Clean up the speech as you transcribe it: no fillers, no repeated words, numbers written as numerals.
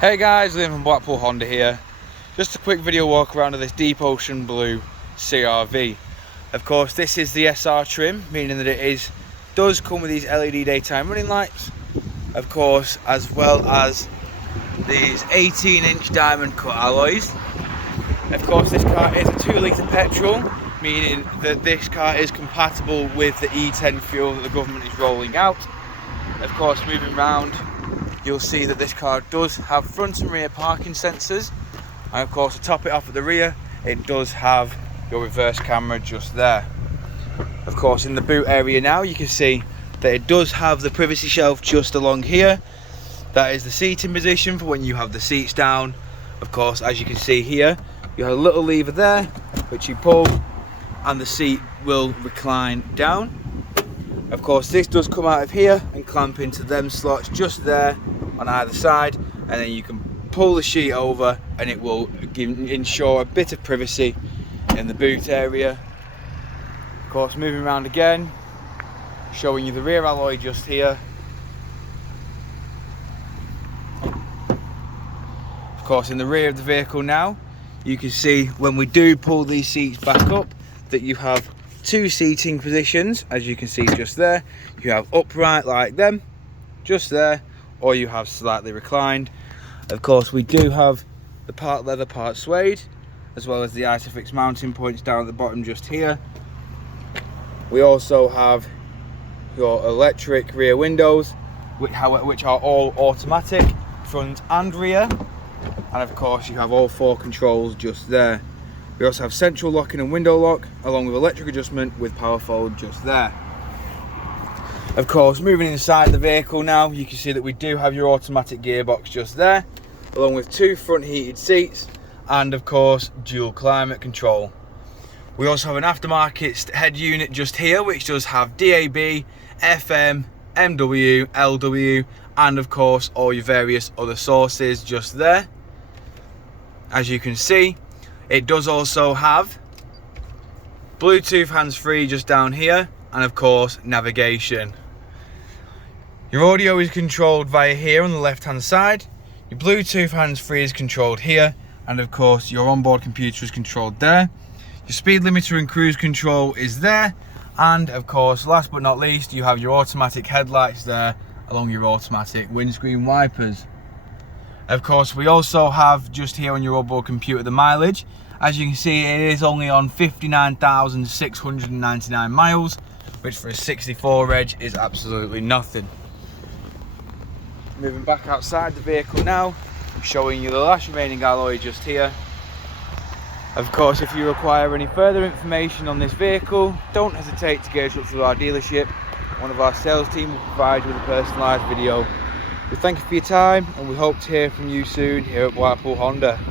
Hey guys, Liam from Blackpool Honda here. Just a quick video walk around of this deep ocean blue CR-V. Of course, this is the SR trim, meaning that it does come with these LED daytime running lights. Of course, as well as these 18-inch diamond cut alloys. Of course, this car is a 2-litre petrol, meaning that this car is compatible with the E10 fuel that the government is rolling out. Of course, moving round, you'll see that this car does have front and rear parking sensors, and of course to top it off at the rear, it does have your reverse camera just there. Of course, in the boot area now, you can see that it does have the privacy shelf just along here. That is the seating position for when you have the seats down. Of course, as you can see here, you have a little lever there which you pull and the seat will recline down. Of course, this does come out of here and clamp into them slots just there on either side, and then you can pull the sheet over and it will ensure a bit of privacy in the boot area. Of course, moving around again, showing you the rear alloy just here. Of course, in the rear of the vehicle now, you can see when we do pull these seats back up that you have two seating positions, as you can see just there. You have upright like them, just there, or you have slightly reclined. Of course, we do have the part leather, part suede, as well as the Aspheric mounting points down at the bottom just here. We also have your electric rear windows, which are all automatic, front and rear. And of course, you have all four controls just there. We also have central locking and window lock, along with electric adjustment with power fold just there. Of course, moving inside the vehicle now, you can see that we do have your automatic gearbox just there, along with two front heated seats, and of course, dual climate control. We also have an aftermarket head unit just here, which does have DAB, FM, MW, LW, and of course, all your various other sources just there. As you can see, it does also have Bluetooth hands-free just down here, and of course navigation. Your audio is controlled via here on the left hand side, your Bluetooth hands-free is controlled here, and of course your onboard computer is controlled there. Your speed limiter and cruise control is there, and of course, last but not least, you have your automatic headlights there along your automatic windscreen wipers. Of course, we also have just here on your onboard computer the mileage. As you can see, it is only on 59,699 miles, which for a 64 reg is absolutely nothing. Moving back outside the vehicle now, showing you the last remaining alloy just here. Of course, if you require any further information on this vehicle, don't hesitate to get in touch with our dealership. One of our sales team will provide you with a personalised video. We thank you for your time, and we hope to hear from you soon here at Blackpool Honda.